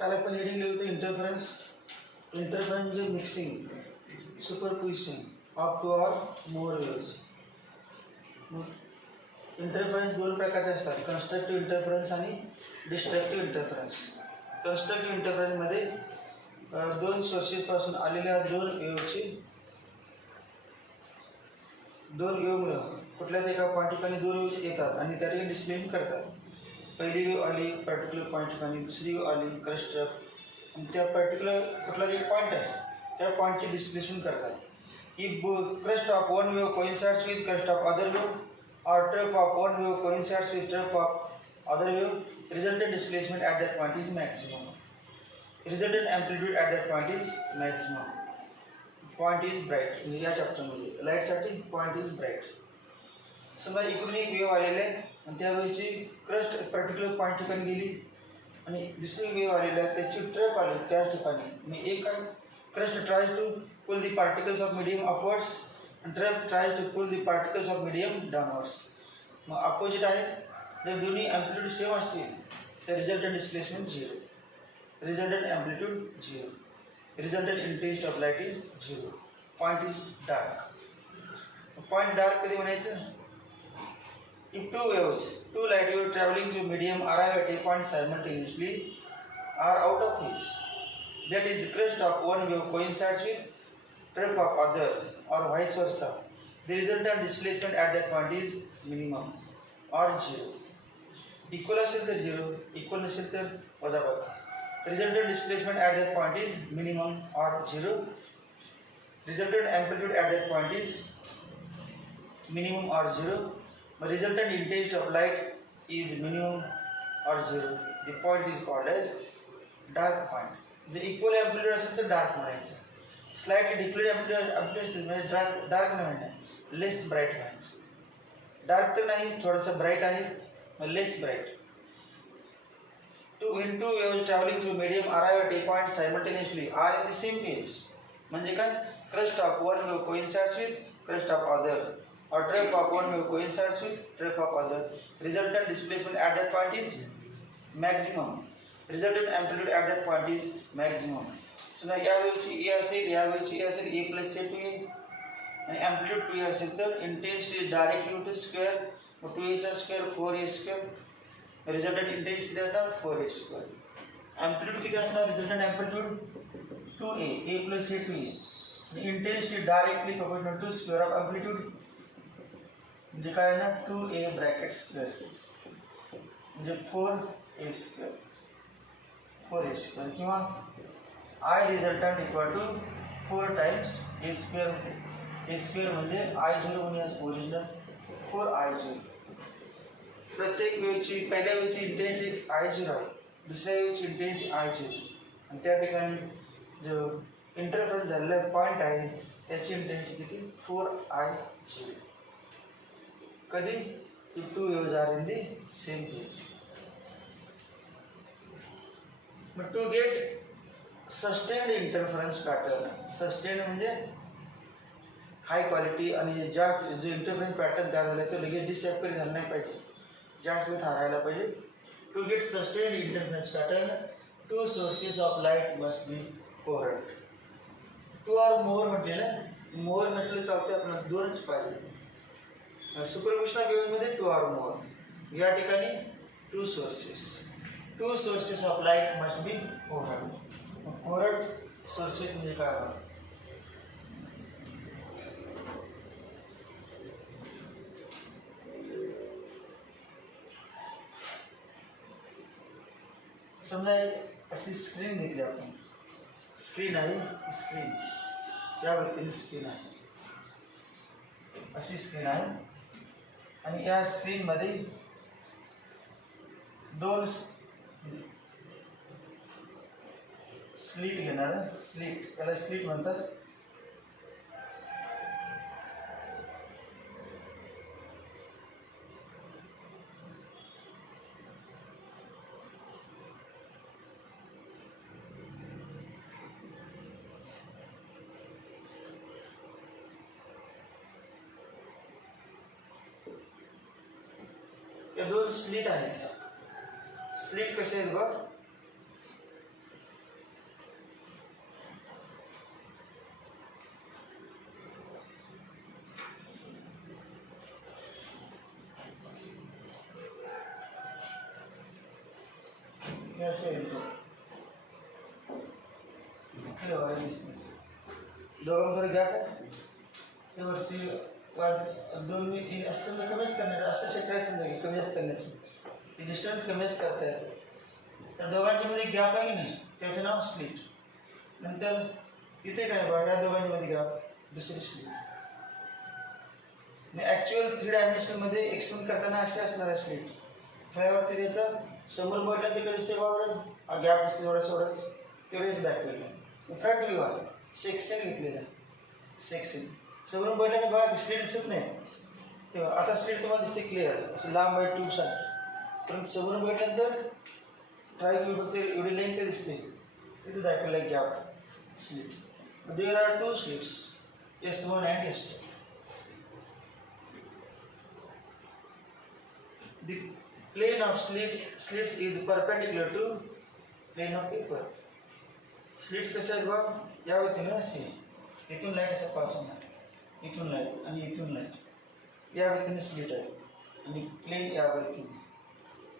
काल आपण हेडिंग लिहिलं होतं इंटरफरन्स. इंटरफरन्स म्हणजे mixing, superposition of to or more waves. Interference दोन प्रकारचे असतात, कन्स्ट्रक्टिव्ह इंटरफरन्स आणि डिस्ट्रक्टिव्ह इंटरफरन्स. कन्स्ट्रक्टिव्ह इंटरफरन्समध्ये दोन सोर्सेसपासून आलेल्या दोन वेव्हमुळे कुठल्याच एका पॉईंट ठिकाणी दोन वेव्ह येतात आणि त्या ठिकाणी डिस्प्लेसमेंट करतात. पहिली वेव्ह आली पर्टिक्युलर पॉईंट ठिकाणी, दुसरी वेव्ह आली क्रस्ट आणि त्या पर्टिक्युलर कुठला एक पॉईंट आहे त्या पॉईंटची डिस्प्लेसमेंट करतात. If crest of one wave coincides with crest of other wave or trough of one wave coincides with trough of other wave, resultant displacement at that point is maximum. Resultant amplitude at that point is maximum. Point is bright. म्हणजे या चॅप्टरमध्ये लाईटसाठी point is bright. समजा इकडून एक वेव्ह आलेला आहे आणि त्या वेव्हची क्रस्ट पर्टिक्युलर पॉईंट ठिकाणी गेली आणि दुसरी वेव्ह आलेली आहे त्याची ट्रप आली त्याच ठिकाणी. मी एक crust tries to pull the particles of medium upwards and trough tries to pull the particles of medium downwards. मग अपोजिट आहे. जर दोन्ही अँप्लिट्यूड सेम असतील तर resultant displacement 0, resultant amplitude 0, resultant intensity of light is 0. Point is dark. Point dark कधी म्हणायचं? If two light waves traveling through medium arrive at a point simultaneously are out of phase, that is, the crest of one wave coincides with trough of other or vice versa, the resultant displacement at that point is minimum or 0. Equal असेल तर 0, equal नसेल तर वजाबाकी. Resultant displacement at that point is minimum or 0. Resultant amplitude at that point is minimum or 0. Resultant intensity of light is minimum or 0. The point is called as dark point. जर equal amplitude असेल तर डार्क म्हणायचं. Slightly deflate amplitude म्हणजे डार्क नाही म्हणणार, less bright म्हणायचं. डार्क तर नाही, थोडंसं ब्राईट आहे, less bright. Two waves traveling through medium arrive at a point simultaneously are in the same phase. म्हणजे काय? Crest of one wave coincides with crest of other or trough of one wave coincides with trough of other. Resultant displacement at that point is maximum. Resultant amplitude at that point is maximum. समजा या वेव्हची ए असेल, या वेव्हची ए असेल, ए प्लस ए 2a आणि amplitude 2a असेल तर इंटेन्सिटी डायरेक्टली टू स्क्वेअर, मग 2a square 4a square. Resultant intensity किती असणार? 4a square. अँप्लिट्यूड किती असणार? Resultant amplitude 2a, a plus a 2a आणि intensity directly proportional to square of amplitude म्हणजे काय ना 2a ब्रॅकेट स्क्वेअर म्हणजे 4a स्क्वेअर, 4a स्क्वेअर किंवा I resultant equal to 4 times a square. a square म्हणजे I0 म्हणजे original 4I0. प्रत्येक वेव्हची पहिल्या वेव्हची इंटेन्सिटी I0 आहे, दुसऱ्या वेव्हची इंटेन्सिटी I0 आणि त्या ठिकाणी जो इंटरफरन्स झालेला पॉईंट आहे त्याची इंटेन्सिटी किती? 4I0. कधी? If two waves are in the same phase. But to get sustained interference pattern, sustained म्हणजे हाय क्वालिटी आणि जास्त जो इंटरफरन्स पॅटर्न तयार झाला तो लगेच डिसअपियर झाला नाही पाहिजे, जास्त वेळ थांबायला पाहिजे. To get sustained interference pattern, two sources of light must be coherent. Two or more म्हटलेलं, मोर म्हटलं चालतं, आपल्याला दोनच पाहिजे. सुपरपोजिशन वेव्हमध्ये 2 or more. या ठिकाणी two sources of light must be coherent. Coherent sources म्हणजे काय? समजा अशी स्क्रीन घेतली आपण, स्क्रीन आहे, स्क्रीन या व्यक्तीने स्क्रीन आहे, अशी स्क्रीन आहे आणि या स्क्रीनमध्ये दोन स्लिट घेणार, स्लिट त्याला स्लिट म्हणतात. दोन स्लिट आहेत. स्लिट कसे आहेत बघ, असे येतो दोघांमध्ये गॅप आहे ते वरची दोन असं कमीच करण्याचं असं क्षेत्राचं नाही कमीच करण्याचं ते डिस्टन्स कमीच करता येतं त्या दोघांच्या मध्ये गॅप आहे की नाही त्याचं नाव स्लिट. नंतर इथे काय बघा या दोघांमध्ये गॅप दुसरी स्लिट. ॲक्च्युअल 3 डायमेन्शनमध्ये एक्सप्लेन करताना असे असणार आहे स्लिट. त्यावरती त्याचं समोर बघितलं ते कधी तेव्हा गॅप असते थोडंच तेवढेच दाखवलं. फ्रंट व्ह्यू आहे सेक्शन घेतलेला सेक्शन समोरून बघितलं तर बघा स्लिट दिसत नाही तेव्हा आता स्लिट तुम्हाला दिसते क्लिअर असं लांब आहे ट्यूबसारखी. परंतु समोरून बघितल्यानंतर ट्राय बघते एवढी लेंथ दिसते तिथे दाखवलं आहे gap slit. There are 2 slits S1 and S2. The plane of slits is perpendicular to plane of paper. Slits कसे आहेत बघा या व्यक्तीने असे इथून लाईट असं पास होणार इथून लाईट आणि इथून लाईट या व्यक्तीने स्लिट आहे आणि प्लेन या व्यक्तीने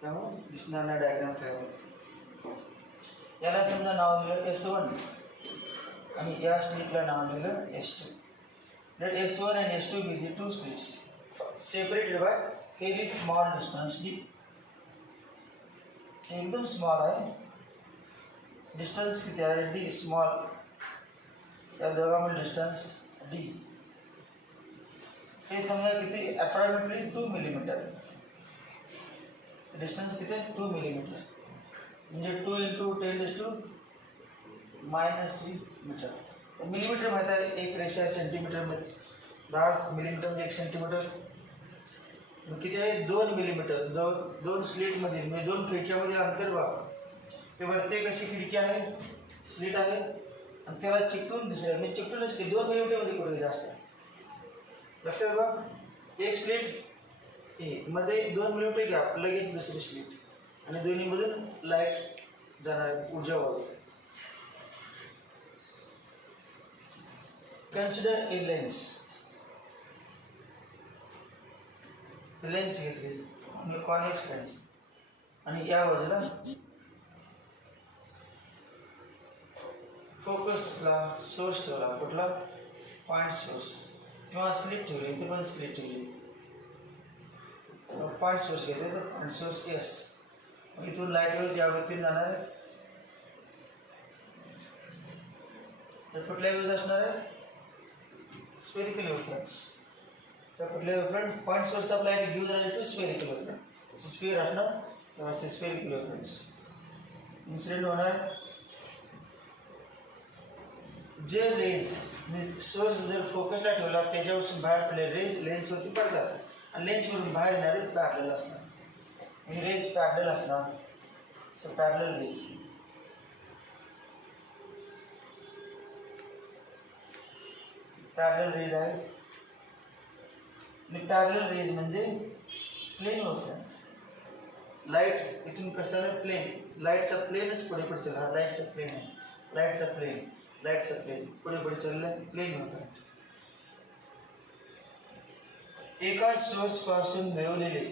त्यामुळे दिसणार नाही डायग्राम ठेवायला. याला समजा नाव दिलं S1 आणि या स्लिटला नाव दिलं S2. Let S1 and S2 be the 2 slits separated by very small distance d. एकदम स्मॉल आहे डिस्टन्स किती आहे d स्मॉल या दोघांमध्ये डिस्टन्स d हे समजा किती अप्रॉक्सिमेटली 2 मिलीमीटर डिस्टन्स किती 2 मिलीमीटर म्हणजे 2 × 10⁻³ मीटर. मिलीमीटर माहिती आहे एक रेषा सेंटीमीटरमध्ये 10 मिलीमीटर म्हणजे 1 सेंटीमीटर किती आहे 2 मिलीमीटर. दोन स्लिटमध्ये म्हणजे 2 खिडक्यामध्ये अंतर बघा ते वरती कशी खिडकी आहे स्लिट आहे आणि त्याला चिकटून दुसऱ्या म्हणजे चिकटूनच ते 2 मिलीमीटरमध्ये कुठे जास्त आहे लक्षात बघा. एक स्लिट ए मध्ये 2 मिलीमीटर गॅप लगेच दुसरी स्लिट आणि दोन्हीमधून लाईट जाणार ऊर्जा वाजवते. Consider a lens. लेन्स घेतली कॉन्व्हेक्स लेन्स आणि या बाजूला फोकसला सोर्स ठेवला कुठला पॉइंट सोर्स किंवा स्लिट ठेवली इथे पण स्लिट ठेवली पॉइंट सोर्स घेतले तर पॉइंट सोर्स एस इथून लाईट वेव्ह या वरती जाणार आहे तर कुठल्या वेव्ह असणार आहे spherical wavelengths. तर कुठल्या wavefront point source of light give rise to spherical wavefront sphere असणार तेव्हा स्फेरिकल वेव्हफ्रंट्स इन्सिडेंट होणार जे रेज सोर्स जर फोकसला ठेवला त्याच्यापासून बाहेर पडले रेज लेन्सवरती पडतात आणि लेन्सवरून बाहेर येणारे पॅरलल असणार आणि रेज पॅरलल असणार सो पॅरलल रेज. पॅरलल रेज आहे आणि पॅरलल रेज म्हणजे प्लेन वेव्हफ्रंट लाईट इथून कसं प्लेन लाईटचा प्लेनच पुढे पुढे चालला हा लाईटचा प्लेन आहे लाईटचा प्लेन पुढे चाललं प्लेन वेव्हफ्रंट. एका सोर्स पासून मिळवलेले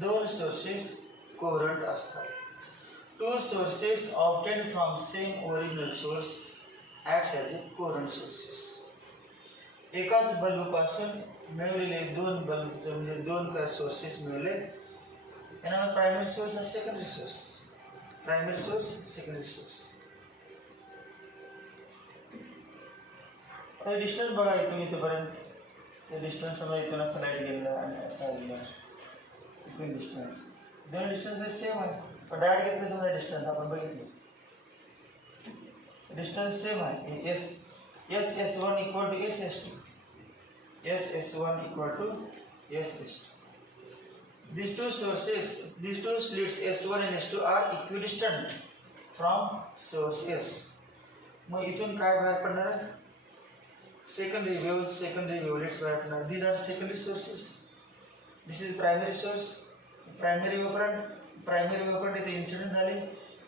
2 सोर्सेस कोव्हरंट असतात. 2 sources obtained from same original source acts as a coherent sources. एकाच बल्बपासून मिळवलेले 2 बल्ब म्हणजे 2 सोर्सेस मिळवले यांना प्रायमरी सोर्स आणि secondary source primary source secondary source. आता डिस्टन्स बघा इथून इथेपर्यंत ते डिस्टन्स समजा इथून असं लाईट गेलं आणि असा गेला इथून डिस्टन्स दोन डिस्टन्स सेम आहे पण डायरेक्ट घेतले समजा डिस्टन्स आपण बघितले डिस्टन्स सेम आहे S1 equal to S2. S1 equal to S2. These two slits S1 and S2 are equidistant from source S. मग इथून काय बाहेर पडणार secondary wavelets बाहेर पडणार. These are secondary sources. This is primary source. Primary wavelength इथे incident झाली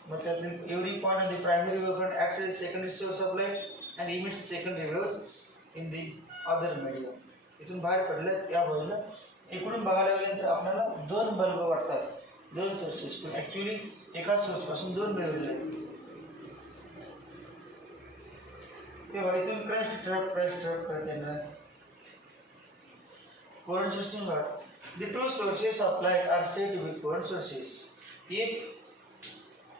मग त्यातील every point of the primary wavelength acts as secondary source of light and emits secondary waves in the other medium. इथून बाहेर पडले या बाजूला इकडून बघायला गेल्यानंतर आपल्याला 2 बल्ब वाटतात दोन सोर्सेस, पण ॲक्च्युली एका सोर्सपासून दोन मिळवलेले आहेत. तेव्हा इथून क्रस्ट ट्रप करत येणार. Current sources what? The two sources of light are said to be current sources. If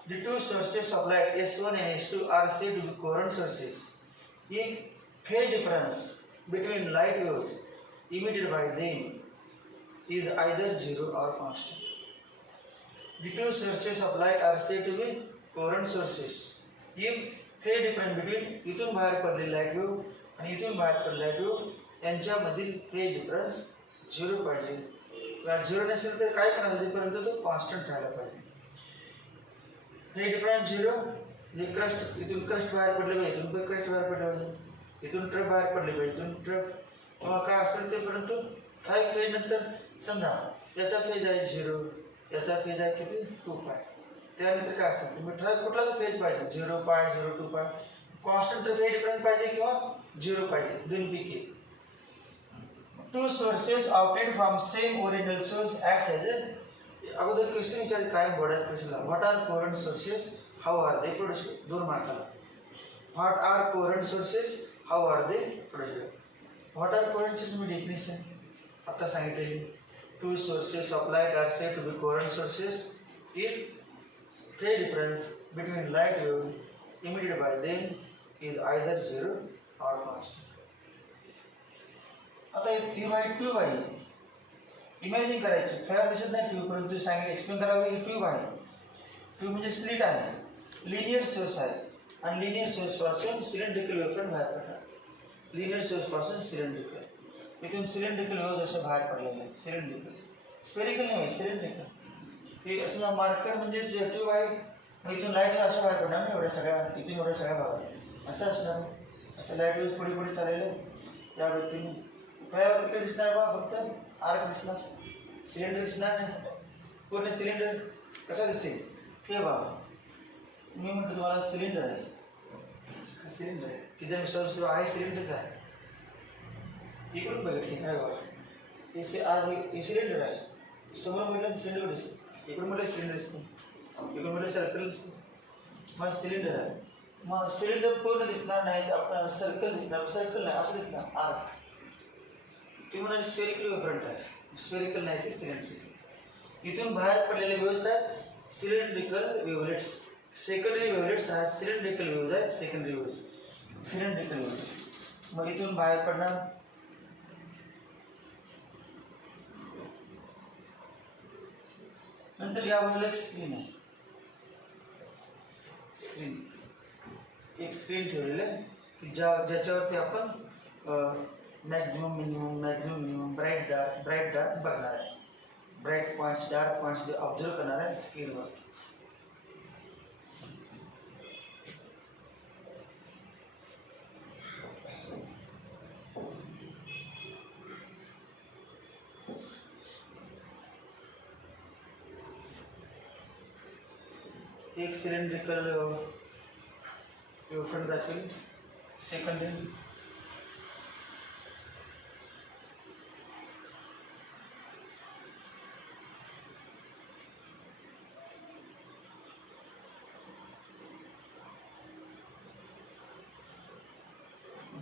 the two sources of light S1 and S2 are said to be current sources, if phase difference between light waves emitted by them is either zero or constant. The two sources of light are said to be current sources. If phase difference between इथून बाहेर पडलेली light wave आणि इथून बाहेर पडलेली light wave यांच्यामधील phase difference zero पाहिजे. झिरो नसेल तर काय करायला पाहिजे, परंतु तो कॉन्स्टंट राहायला पाहिजे. फेज डिफरन्स झिरो म्हणजे क्रस्ट, इथून क्रस्ट बाहेर पडले पाहिजे, इथून पण क्रस्ट बाहेर पडले पाहिजे, इथून ट्रप बाहेर पडले पाहिजे, इथून ट्रप किंवा काय असेल ते, परंतु काही फेज नंतर समजा याचा फेज आहे झिरो, याचा फेज आहे किती 2π, त्यानंतर काय असेल तुम्ही ठराव कुठला फेज पाहिजे 0π 0 2π, कॉन्स्टंट फेज डिफरन्स पाहिजे किंवा झिरो पाहिजे, दोन्हीपैकी. Two sources obtained from same original source acts as a. अगोदर क्वेश्चन विचार काय बोर्डात क्वेश्चनला, what are coherent sources, how are they produced, 2 मार्काला. What are coherent sources, how are they produced. What are coherent sources मी definition आता सांगितलेली. Two sources of light are said to be coherent sources if phase difference between light wave emitted by them is either zero or constant. आता tube आहे, tube आहे, imagine करायची, fair दिसत नाही ट्यूब, परंतु सांगितलं एक्सप्लेन करावं की ट्यूब आहे. ट्यूब म्हणजे स्लिट आहे, लिनियर सोर्स आहे आणि लिनियर सोर्सपासून सिलेंड्रिकल वेव्हफ्रंट बाहेर पडणार. लिनियर सोर्सपासून सिलेंड्रिकल, इथून सिलेंड्रिकल वेव्ह जसं बाहेर पडलेलं आहे, सिलेंड्रिकल, स्पेरिकल नाही, सिलेंड्रिकल. हे असं मार्कर म्हणजे ट्यूब आहे, मग इथून लाईट असं बाहेर पडणार ना, एवढ्या सगळ्या इथून एवढ्या सगळ्या भागात असं असणार. असं लाईट वेव्ह पुढे पुढे चाललेलं या व्यक्तीने फळ्यावरती काय दिसणार बा, फक्त आर्क दिसणार, सिलेंडर दिसणार नाही. पूर्ण सिलेंडर कसा दिसेल ते बाबा, मी म्हणतो तुम्हाला सिलेंडर आहे, सिलेंडर आहे की जर सर्व आहे सिलेंडरच आहे. इकडून बघितले काय बाबा, हे आज हे सिलेंडर आहे, समोर म्हटलं सिलेंडर दिसतं, इकडून म्हटलं सिलेंडर दिसतं, इकडून म्हटलं सर्कल दिसतं, मग सिलेंडर आहे. मग सिलेंडर पूर्ण दिसणार नाही, आपण सर्कल दिसणार, सर्कल नाही असं दिसणार आर्क. ती म्हणून स्फेरिकल वेव्हफ्रंट आहे, स्फेरिकल नाही ते सिलेंड्रिकल. इथून बाहेर पडलेले वेव्हज आहेत सिलेंड्रिकल वेव्हलेट्स, सेकंडरी वेव्हलेट्स आहेत, सिलेंड्रिकल वेव्हज आहेत, सेकंडरी वेव्हज, सिलेंड्रिकल वेव्हज. मग इथून बाहेर पडणार नंतर या बाजूला एक स्क्रीन आहे, स्क्रीन, एक स्क्रीन ठेवलेलं आहे की ज्याच्यावरती आपण मॅक्झिमम मिनिमम ब्राईट डार्क बघणार आहे, bright points dark points observe करणार आहे स्क्रीनवर. एक सिलेंड्रिकल वेव्हफ्रंट दाखवेल, सेकंडरी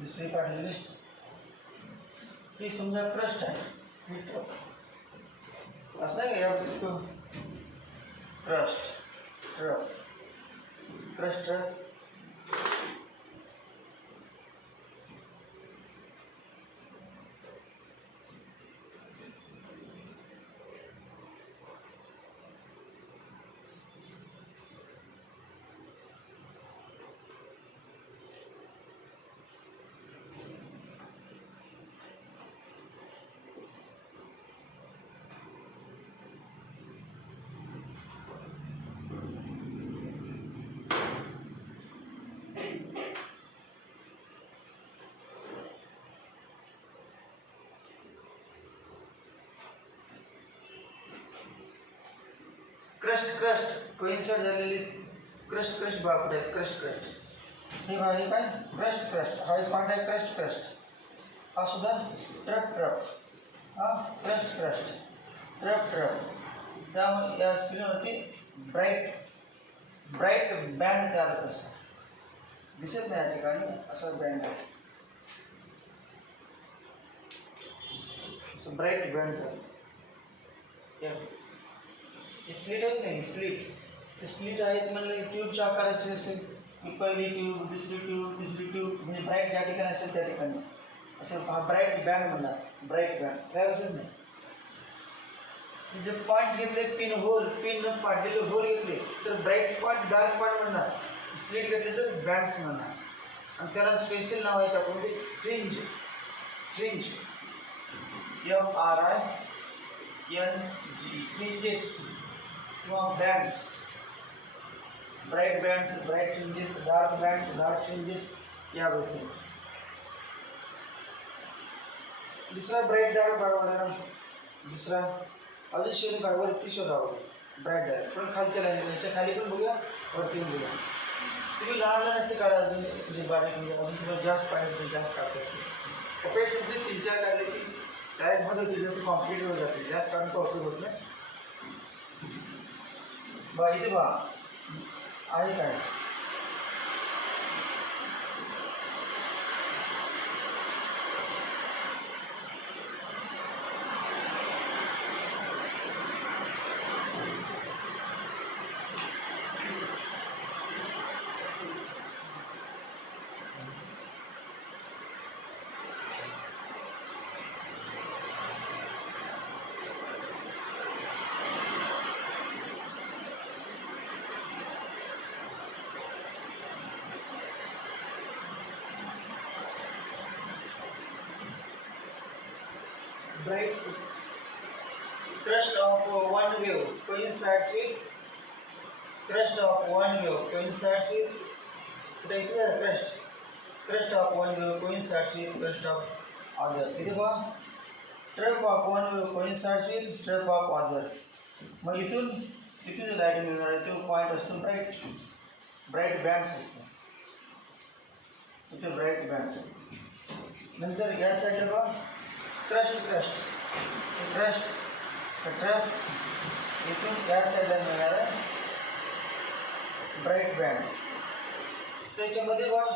दुसरे काढलेले, हे समजा क्रस्ट आहे, असं नाही का crest trough, crest trough, crest coincide झालेली क्रस्ट बापडे क्रस्ट हे भाई काय क्रस्ट हा एक पार्ट आहे क्रस्ट हा सुद्धा ट्रप हा क्रस्ट ट्रप त्यामुळे या स्क्रीनवरती ब्राईट ब्राईट बँड तयार होत असतो. दिसत नाही या ठिकाणी असा बँड आहे. ब्राईट बँड स्लीट आहेत नाही स्लीट ते स्लीट आहेत म्हणजे ट्यूबच्या आकाराची असेल. पहिली ट्यूब दुसरी ट्यूब तिसरी ट्यूब म्हणजे ब्राईट ज्या ठिकाणी असेल त्या ठिकाणी असं हा ब्राईट बँड म्हणणार. ब्राईट बँड काय असत नाही. जे पॉईंट्स घेतले पिन होल पिन पाडलेले होल घेतले तर ब्राईट पॉईंट डार्क पॉईंट म्हणणार. स्लीट घेतले तर बँड्स म्हणणार. आणि त्याला स्पेशल नाव आहे आपण ते फ्रिंज. फ्रिंज FRING फ्रिंजेस किंवा bands. Bright bands bright fringes dark bands dark fringes या गोष्टी. दुसरा ब्राईट डार्क बघा. दुसरा अजून शेड काढ वरती शोधावं ब्राईट डार्क पण खालच्या लाईन याच्या खाली पण बघूया वरती पण बघूया. तुम्ही लहान लहान असे काढा अजून म्हणजे बारीक म्हणजे अजून तुम्हाला जास्त पाहिजे जास्त काढता येते. कपडे तुमचे 3-4 काढले की डायरेक्टमध्ये होते जसं कॉम्प्लीट होत जाते. जास्त काढून तो उपयोग होत नाही. बा इथे बा आहे काय bright crest of one wave coincides with crest of one wave coincides with crest of one wave coincides with crest of other. इथे बघा trough of one wave coincides with trough of other. मग इथून लाईट मिळणार आहे. तो पॉईंट असतो bright bands असतो. इथे bright band. नंतर या साईडला बघा ट्रफ इथून या साईडला मिळणार आहे ब्राईट बँड. त्याच्यामध्ये बघा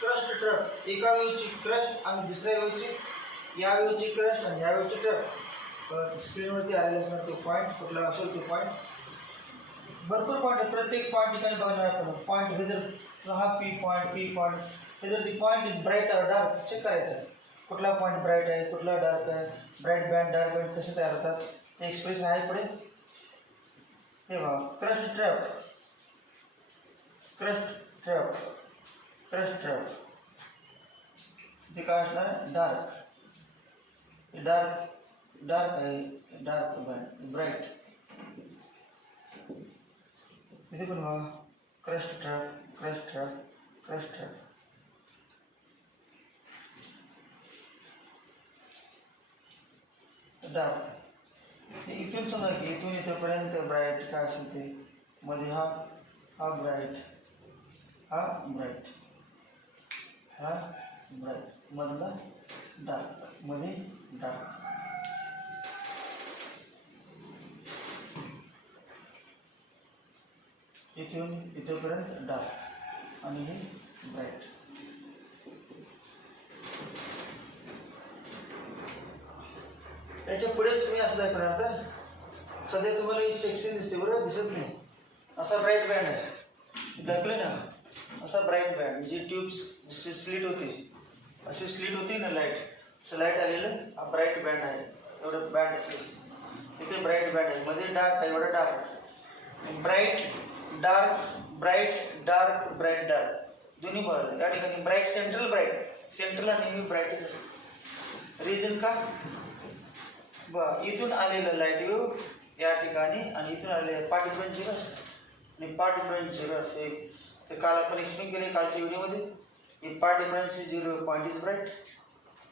ट्रफ एका वेळची क्रस्ट आणि दुसऱ्या वेळची या वेळची क्रस्ट आणि या वेळची ट्रफ स्क्रीनवरती आलेला असणार. तो पॉईंट कुठला असेल तो पॉईंट भरपूर पॉईंट आहे. प्रत्येक पॉईंट ठिकाणी बघणार आपण पॉईंट हे जर हा पी पॉईंट हे जर ती पॉईंट इज ब्राईट और डार्क चेक करायचं. कुठला पॉईंट ब्राईट आहे कुठला डार्क आहे. ब्राईट बँड डार्क बँड कसे तयार होतात ते एक्सप्रेशन आहे पुढे. हे बघा क्रस्ट ट्रफ ते काय असणार डार्क आहे डार्क बँड ब्राईट. इथे पण बघा क्रस्ट ट्रफ डार्क. इथून समजा की इथून इथेपर्यंत ब्राईट काय असेल ते मध्ये हा ब्राईट मधला डार्क मध्ये डार्क. इथून इथेपर्यंत डार्क आणि हे ब्राईट. त्याच्या पुढेच मी असं दाखवणार. तर सध्या तुम्हाला ही सेक्शन दिसते बरोबर दिसत नाही. असा ब्राईट बँड आहे दाखवलं ना. असा ब्राईट बँड जी ट्यूब्स जशी स्लीट होती अशी स्लीट होती ना लाईट आलेलं हा ब्राईट बँड आहे. एवढं बँड असेल तिथे ब्राईट बँड आहे. मध्ये डार्क आहे एवढं डार्क ब्राईट डार्क दोन्ही बघा. या ठिकाणी ब्राईट सेंट्रल आणि ब्राईटच असेल. रिझन का इथून आलेलं लाईट वेव्ह या ठिकाणी आणि इथून आलेलं पार्ट डिफरन्स 0 असते आणि पार्ट डिफरन्स 0 असेल तर काल आपण एक्सप्लेन केले कालच्या व्हिडिओमध्ये. If part difference is 0, point is bright.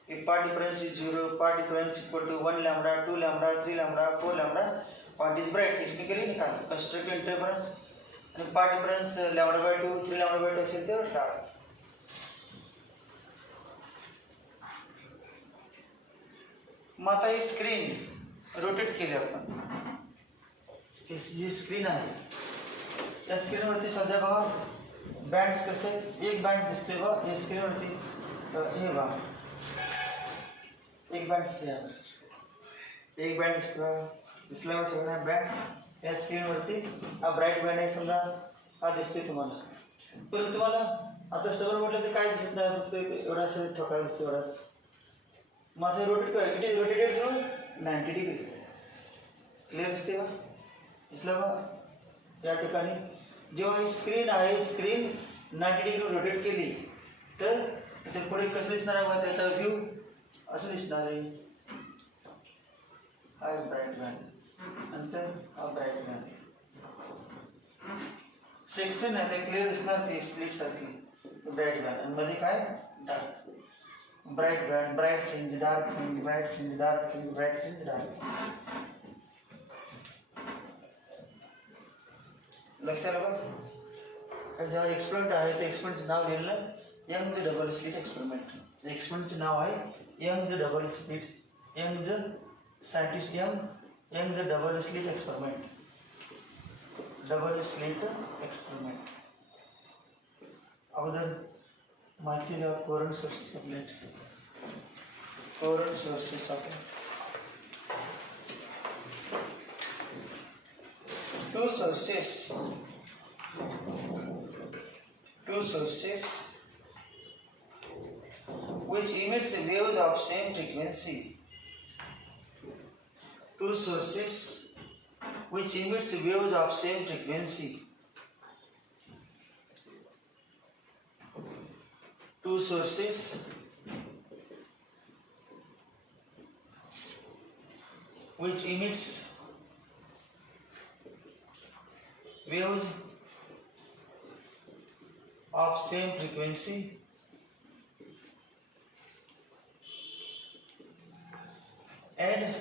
If part difference is 0, part difference equal to 1 lambda, 2 lambda, 3 lambda, 4 lambda, point is bright. Technically निकाल constructive interference आणि part difference lambda by 2, 3 lambda by 2 असेल तर dark. मग आता ही स्क्रीन रोटेट केली आपण. जी स्क्रीन आहे त्या स्क्रीनवरती सध्या बघा बँड्स कसे एक बँड दिसते बघा या स्क्रीनवरती हे बघा एक बँड दिसते एक बँड दिसल्यावर सगळ्या बँड या स्क्रीनवरती हा ब्राईट बँड आहे समजा हा दिसते तुम्हाला. परंतु तुम्हाला आता सगळं म्हटलं तर काय दिसत नाही फक्त एवढाच ठोका दिसतो एवढाच. मग आता रोटेट काय it is rotated through 90 degree. Clear दिसते का दिसलं बघा या ठिकाणी जेव्हा ही स्क्रीन आहे स्क्रीन 90 डिग्री रोटेट केली तर ते पुढे कसं दिसणार आहे त्याचा व्ह्यू असं दिसणार आहे. हा ब्राईट बँड नंतर हा ब्राईट बँड सेक्शन आहे ते क्लिअर दिसणार ती स्लिट सारखी ब्राईट बँड आणि मध्ये काय dark bright band bright fringe dark fringe bright fringe dark fringe bright fringe dark. लक्षात आलं बघा जेव्हा एक्सपेरिमेंट आहे ते एक्सपेरिमेंटचं नाव लिहिलं यंगज डबल स्लिट एक्सपेरिमेंट. एक्सपेरिमेंटचं नाव आहे Young's double slit Young's scientist Young's double slit experiment double slit experiment. अगोदर माहिती द्या coherent sources complete coherent sources of two sources which emits waves of same frequency. Two sources which emits waves of same frequency. Two sources which emits waves of same frequency and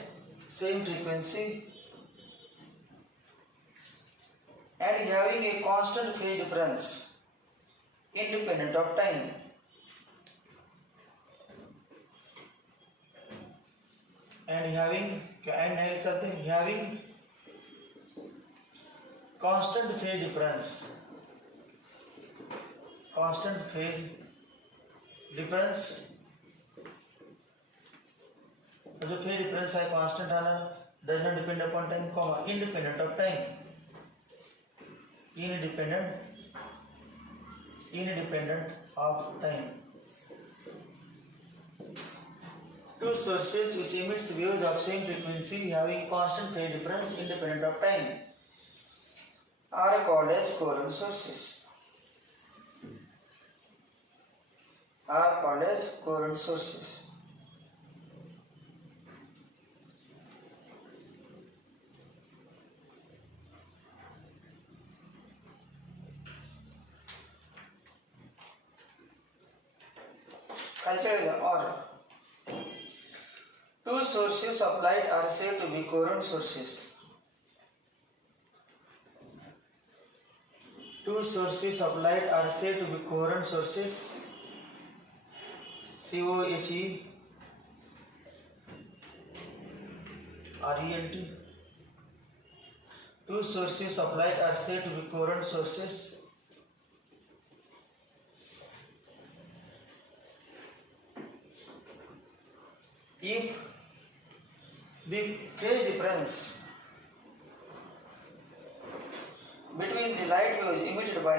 having a constant phase difference independent of time. Having constant phase difference जो phase difference है constant राहणार does not depend upon time comma independent of time independent of time. Two sources which emits waves of same frequency having constant phase difference independent of time are called as coherent sources. Culture or two sources of light are said to be coherent sources. Two sources of light are said to be coherent sources. COHERENT. Two sources of light are said to be coherent sources if the phase difference between the light waves emitted by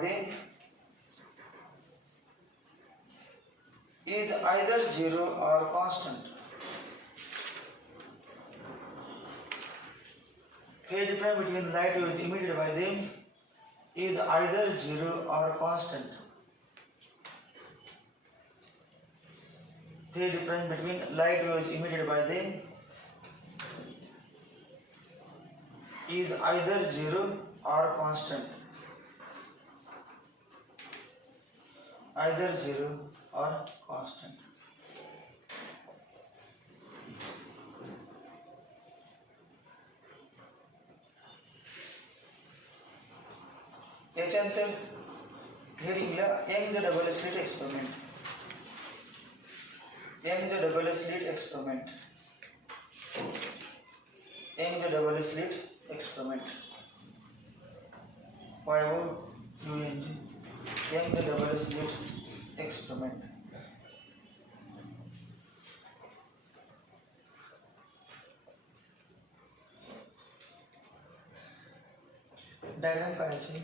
them is either zero or constant. Phase difference between light waves emitted by them is either zero or constant. Phase difference between light waves emitted by them is either zero or constant. Either zero or constant. याच्यानंतर हेडिंगला Young's double slit experiment. Young's double slit experiment. Young's double slit experiment. YOUNG. Young's double slit experiment. Diagram काढायची.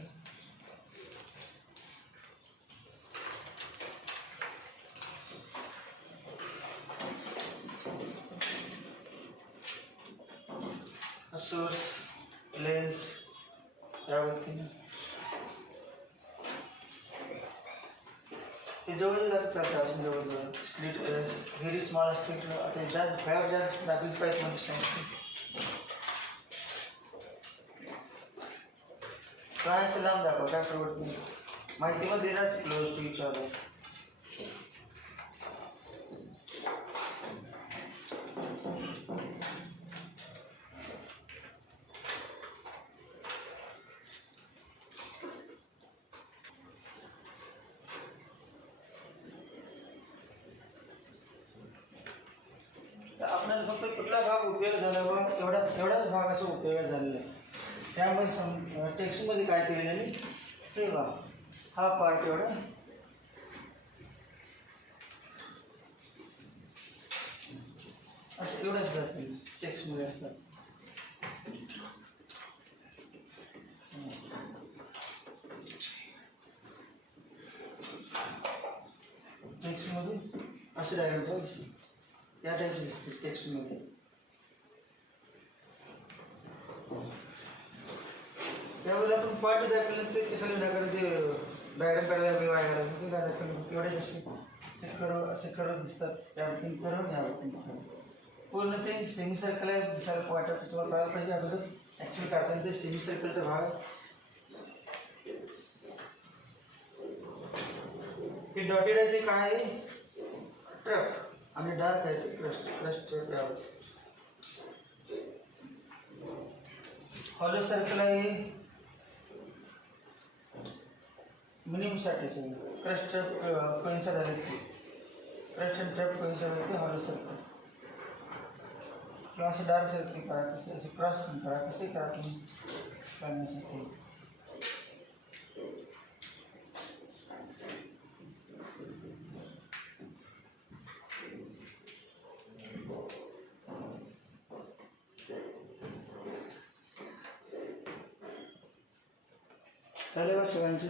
Source lens यावरती हे जवळ चालतं अजून जवळ slit very small slit आता जास्त बाहेर जास्त दाखवली पाहिजे म्हणजे काय असं लांब दाखव काय परवडत नाही माहितीमध्ये देणारच क्लोज टू इच अदर. आपल्याला फक्त कुठला भाग उपयोग झाला व एवढाच भाग असा उपयोग झालेला आहे. त्यामुळे टेक्स्टमध्ये काय केलेलं आहे ते बघा हा पार्ट एवढा असं एवढंच जातील टेक्स्टमध्ये असतात. टेक्स्टमधून असे डायग्राम पाहिजे या टाईपचे दिसते टेक्स्टमध्ये. त्यावेळेला आपण पार्ट दाखवलं ते सगळे डायग्राम काढायला मी वाया घालायचं ते काय दाखवलं एवढे कसे असे करत दिसतात त्यावरती करून यावरती पूर्ण ते सेमी सर्कल आहे दिसायला वाटत तुम्हाला कळायला पाहिजे अगोदर ॲक्च्युली काढताना ते सेमी सर्कलचा भाग हे डॉटेड आहे ते काय आहे ट्रफ आणि डार्क आहे ते क्रस्ट ट्रफ यावर. हॉलो सर्कल आहे मिनिमसाठी क्रस्ट ट्रफ कोइन्साइड झाले ते क्रस्ट अँड ट्रफ कोइन्साइड झाले ते हॉलो सर्कल किंवा असे डार्क सर्कल करा तसे असे क्रॉस करा कसे करा तुम्ही करण्यासाठी. झाले बघ सगळ्यांचे.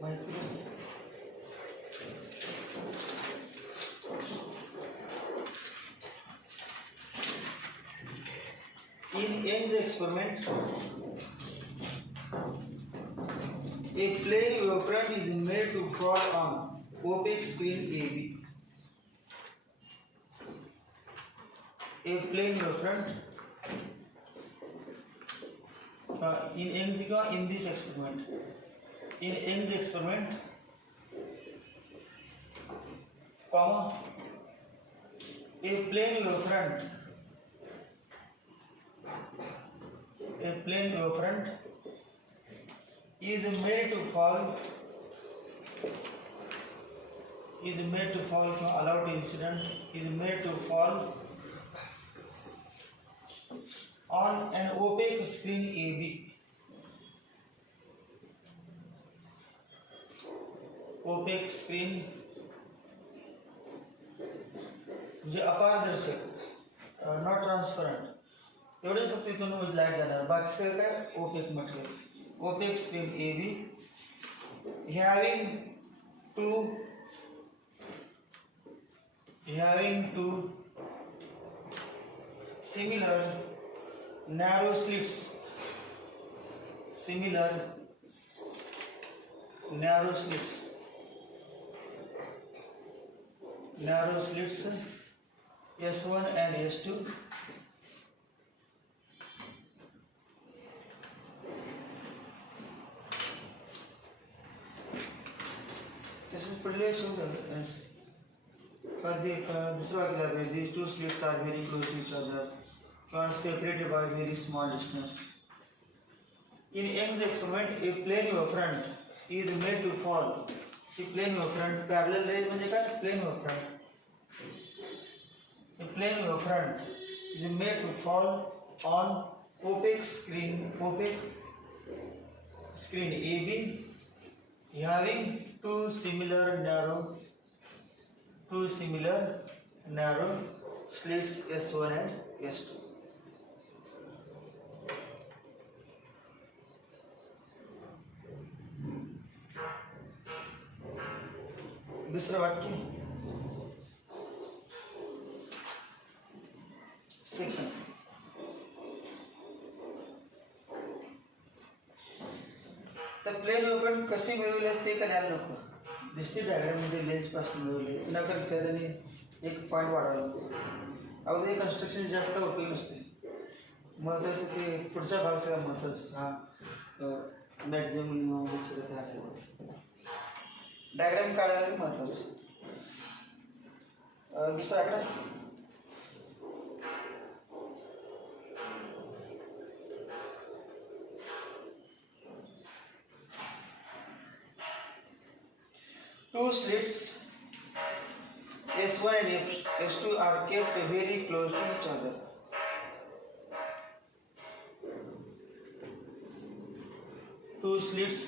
माहिती in Young's experiment a plane waveform is made to fall on opaque screen AB. A plane wavefront in this experiment. In Young's experiment, comma, a plane wavefront is made to fall allowed incident is made to fall on an opaque screen AB. Opaque screen म्हणजे अपारदर्शक not transparent एवढे फक्त इथून लाईट जाणार बाकी सगळं काय opaque म्हटलं. Opaque screen AB having two similar narrow slits S1 and S2. This is pretty much but this these two slits are very close to each other किंवा separated by very small distance. In Young's experiment, a plane wavefront is made to fall. A plane wavefront, parallel rays म्हणजे काय? Plane wavefront. A plane wavefront is made to fall on opaque screen AB having two similar narrow slits S1 and S2. दूसरा वाक्य सेकंड. तर प्लेन वेव्हफ्रंट कशी मिळवले ते कळायला नको. दिसते डायग्राममध्ये लेन्स पासून मिळवले नका त्याने एक पॉईंट वाढवला नको. अगोदर कन्स्ट्रक्शन जास्त उपयोग नसते. महत्त्वाचं ते पुढचा भाग सगळा महत्त्वाचा हा मॅक्झिमम डायग्राम काढायला महत्त्वाचं. दुसरा आकडा two slits S1 and S2 are kept very close to each other. Two slits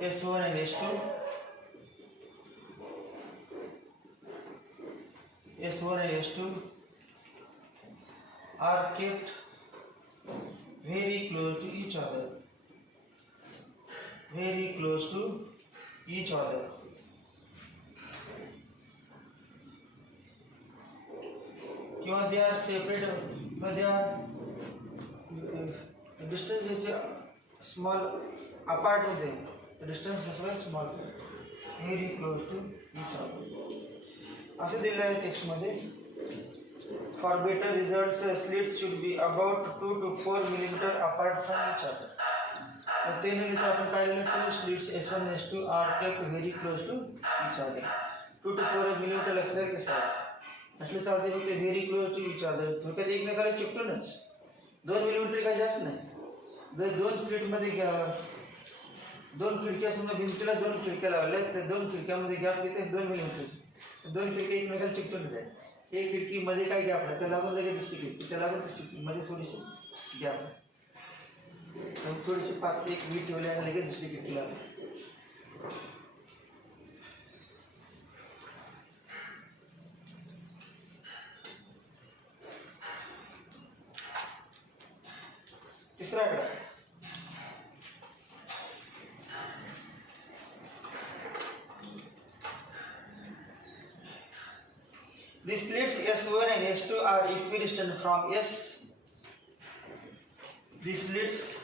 S1 and S2 and S2 are kept very close to each other. Very close to each other. किंवा they are separate, but they are distance is small apart with them. The distance is very small, very close to each other. असे दिले आहे टेक्स्ट मध्ये. For better results, slits should be about 2 to 4 millimeter apart from each other. ते निमित्त आपण काय लिहिलं? Two slits S1 and S2 are kept very close to each other. 2 to 4 millimeter असल्यावर कसं आहे? असले चालते की ते very close to each other, थोडक्यात एकमेकाला चिकटूनच. 2 मिलीमीटर काय जास्त नाही. जर 2 स्लिटमध्ये घ्या, 2 खिडक्या समजा भिंतीला 2 खिडक्या लावल्या तर 2 खिडक्यामध्ये गॅप किती? 2 मिलीमीटर. 2 खिडक्या एकमेकाला चिकटूनच आहे. एक खिडकी मध्ये काय गॅप आहे त्याला आपण लगेच दुसरी खिडकी, त्याला आपण दुसरी मध्ये थोडीशी गॅप आहे. थोडीशी पातळी एक वीट ठेवली आणि लगेच दुसरी खिडकी लावली. तिसरा आकडा The slits S1 and S2 are equidistant from S. The slits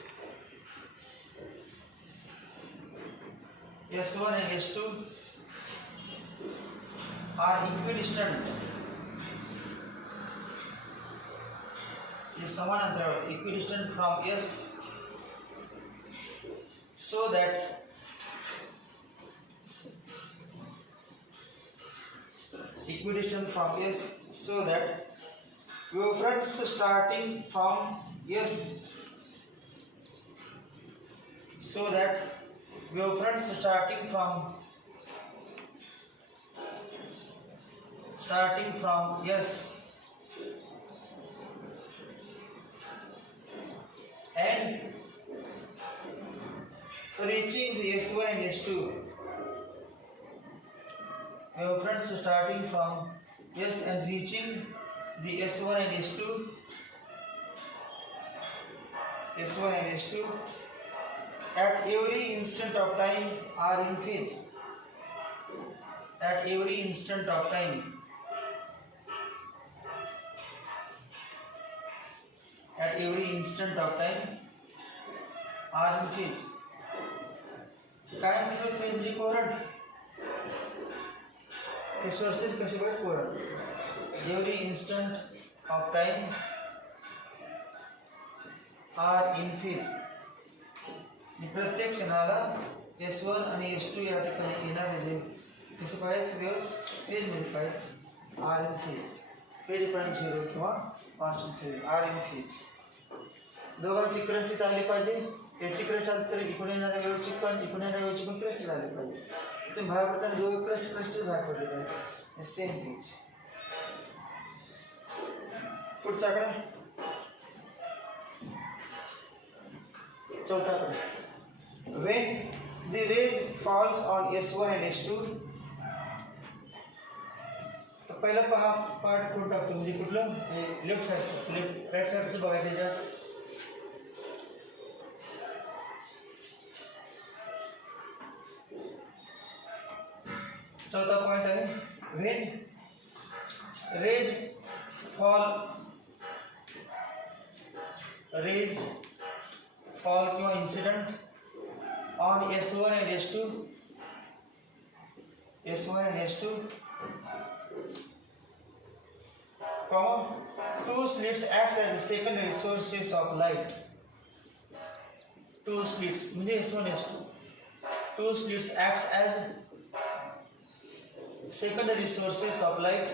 S1 and S2 are equidistant. Is समानांतरावर equidistant from S, so that equidistant from S, so that wavefronts starting from S, so that wavefronts starting from S and reaching the S1 and S2, wavefronts starting from S and reaching the S1 and S2 at every instant of time are in phase. At every instant of time are in phase. काय म्हणतो ते म्हणजे कोरंट. The sources considered current. Every instant of time are in phase. प्रत्येक क्षणाला S1 आणि S2 या ठिकाणी येणारे जे कसं पाहिजे फेज मध्ये पाहिजे आर इन फेज. 0 किंवा constant phase are in phase. दोघांची क्रस्ट आली पाहिजे. याची क्रस्ट आली तर इकडे येणाऱ्या वेळची पण इकडे येणाऱ्या वेळची पण क्रस्ट झाली पाहिजे. तुम्ही बाहेर पडताना दोघे क्रस्ट बाहेर पडले पाहिजे. Same phase. पुढचा आकडा चौथा आकडा. When the rays falls on S1 and S2, तर पहिला पहा पार्ट कोण टाकतो म्हणजे कुठलं लेफ्ट साइड राइट साइडचं बघायचं जास्त. चौथा पॉइंट आहे when rays fall किंवा incident on S1 and S2, two slits acts as the secondary sources of light. Two slits म्हणजे S1 S2. Two slits acts as secondary sources of light.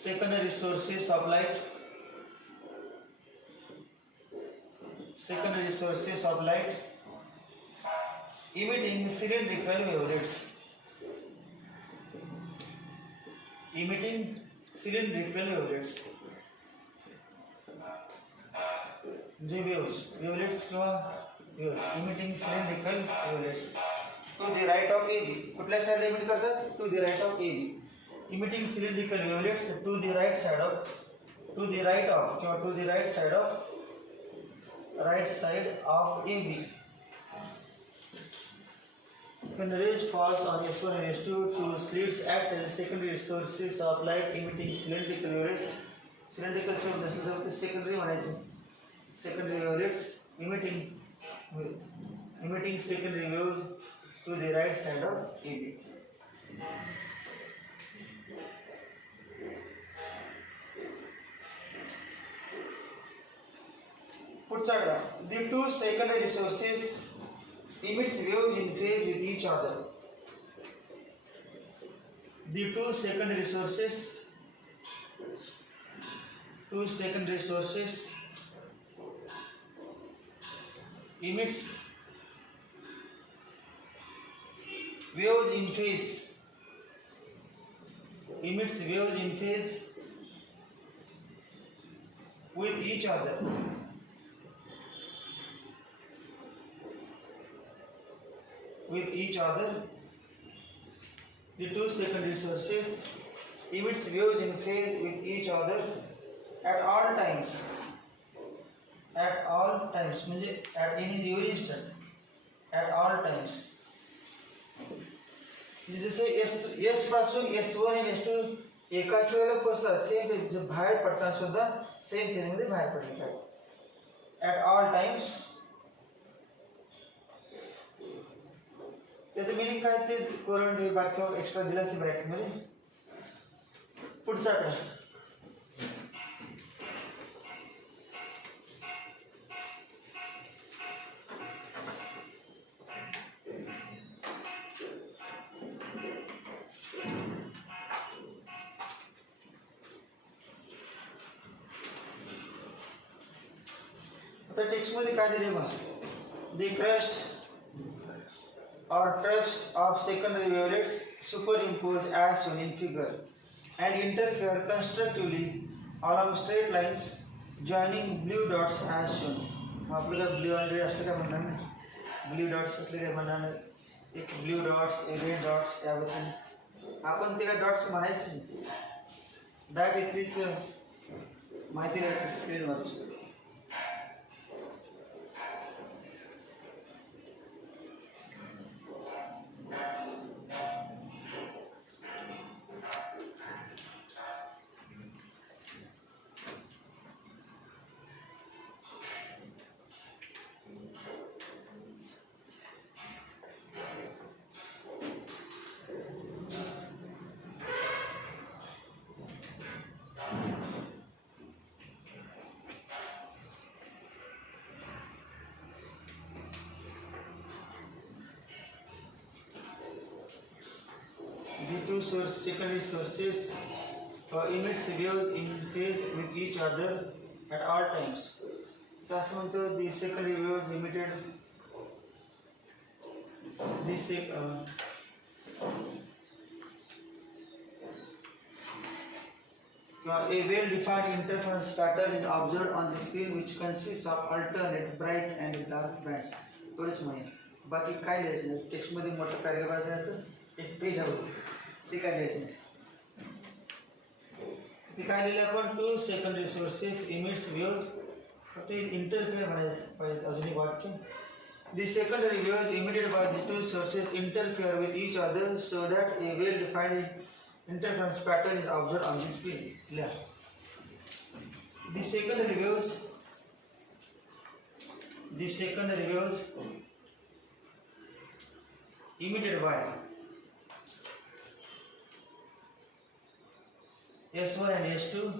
Secondary sources of light emitting cylindrical wavelets. जे wavelets किंवा emitting cylindrical wavelets to the right of AB. कुठल्या साइडला इमिट करतात? To the right of AB. Emitting cylindrical wavelets to the right side of AB. When the rays falls on S1 and S2, two slits acts as secondary sources of light emitting cylindrical wavelets. Cylindrical source नसेल तर secondary म्हणायचे. Secondary wavelets emitting secondary waves to the right side of AB. पुढचा आकडा. The two secondary sources emits waves in phase with each other. The two secondary sources emits waves in phase with each other. The two secondary sources emits waves in phase with each other at all times. म्हणजे at any given instant. At all times. जसे S पासून S1 आणि S2 एकाच वेळेला पोहोचतात same phase बाहेर पडताना सुद्धा सेम फेज मध्ये बाहेर पडले पाहिजे. At all times. त्याचं मीनिंग काय ते करंट हे वाक्य एक्स्ट्रा दिलं असते ब्रॅकेट मध्ये. पुढचा आकडा. आता टेक्स्ट मध्ये काय दिले बघा. The crest or traps of secondary wavelets superimpose as shown in figure and interfere constructively along straight lines joining blue dots as shown. आपल्याला ब्ल्यू आणि रेड असं काय म्हणणार नाही. ब्ल्यू डॉट्स असले काय म्हणणार नाही. एक ब्ल्यू डॉट्स रेड डॉट्स याबद्दल आपण त्याला डॉट्स म्हणायचे डाट इथलीच माहिती द्यायची स्क्रीनवरची. The two secondary sources emits waves in phase with each other at all times. तर असं म्हणतो the secondary waves emitted a well-defined interference pattern is observed on the screen which consists of alternate bright and dark bands. एवढंच म्हणे, बाकी काय लिहायचं नाही. टेक्स्टमध्ये मोठं पॅराग्राफ आहे, एक पेज हवं ते काय लिहायचं नाही. ते काय लिहिलं आपण, two secondary sources emits waves, फक्त इंटरफेअर म्हणायचं पाहिजे अजून एक वाक्य. The secondary waves emitted by the two sources interfere with each other so that a well-defined interference pattern is observed on the screen. Yeah. The secondary waves emitted by S1 and S2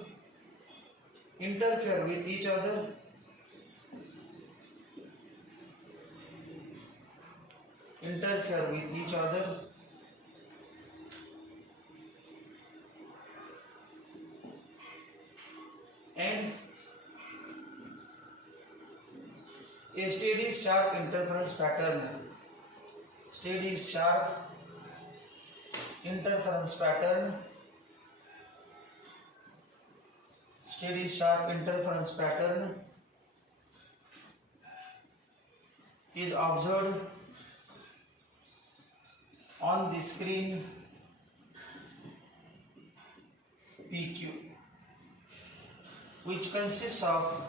interfere with each other and a steady sharp interference pattern is observed on the screen PQ, which consists of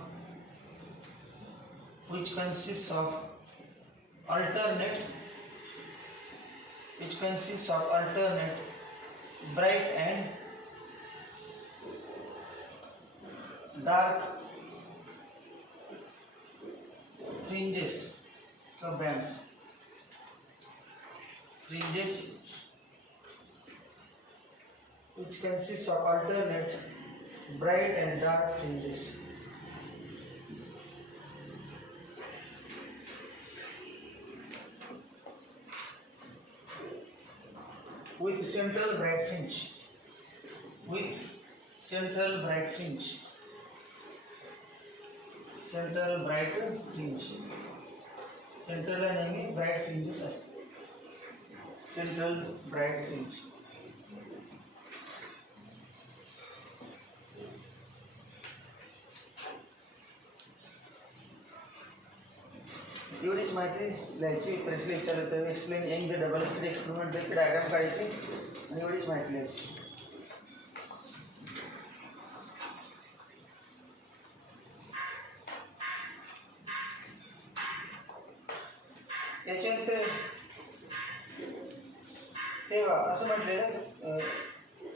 alternate bright and dark fringes of bands. Which consists of alternate bright and dark fringes. With central bright fringe. Central bright fringes असते. Central bright fringe. एवढीच माहिती लिहायची. परीक्षेला विचारलं तर explain young the double slit experiment ची डायग्राम काढायची आणि एवढीच माहिती लिहायची. त्याच्यानंतर तेव्हा असं म्हटलेलं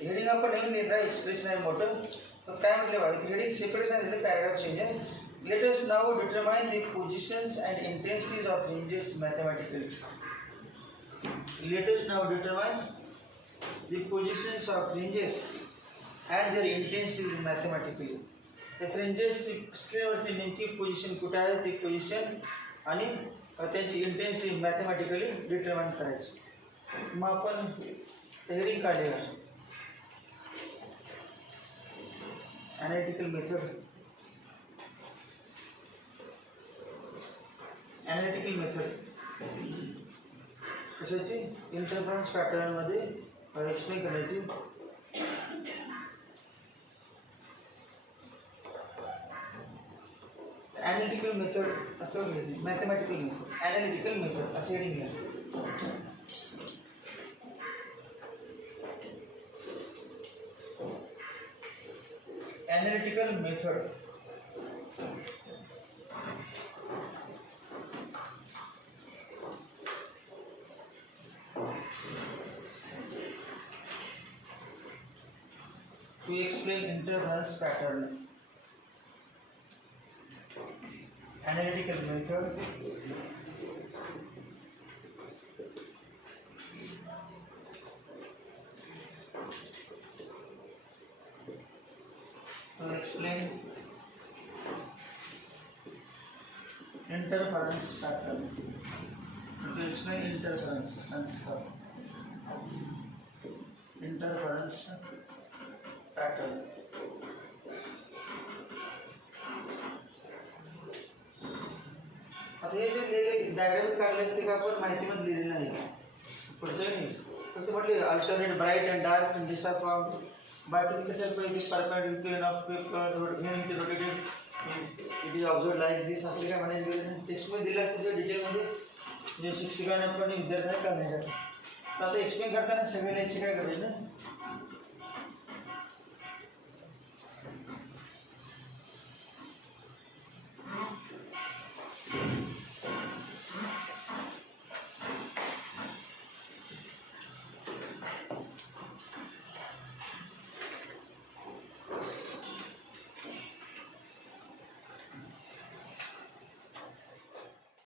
हेडिंग आपण लिहून लिहिलं एक्सप्रेशन आहे मोठं, तर काय म्हटलं बघा हेडिंग सेपरेट झालेलं पॅराग्राफ चेंज आहे. Let us now determine the positions and intensities of fringes mathematically. Let us now determine the positions of fringes and their intensities mathematically. The fringes स्क्रीनवरती नेमकी पोझिशन कुठे आहे ती पोझिशन आणि त्यांची इंटेन्सिटी मॅथमॅटिकली डिटरमाइन करायची. मग आपण हेडिंग काढूया एनालिटिकल मेथड. एनालिटिकल मेथड कशाची इंटरफरन्स पॅटर्न मध्ये एक्सप्लेन करायची. एनालिटिकल मेथड असं घ्यायची. मॅथमॅटिकल मेथड एनालिटिकल मेथड असं हेडिंग घ्या. Analytical method to explain interference pattern. Analytical method to explain interference pattern. To explain interference pattern. Pattern. आता हे जे डायग्राम काढले ते का आपण माहितीमध्ये लिहिलेलं नाही. पुढचं नाही फक्त म्हटले alternate bright and dark in this form by कसं पाहिजे perpendicular of paper rotated it is observe like this असं काय म्हणायचं गरज नाही. टेक्स्टमध्ये दिलं असतं सगळं डिटेलमध्ये म्हणजे शिक्षकांना पण विद्यार्थ्यांना करण्यासाठी. तर आता एक्सप्लेन करताना सगळे लेक्चर काय करायचं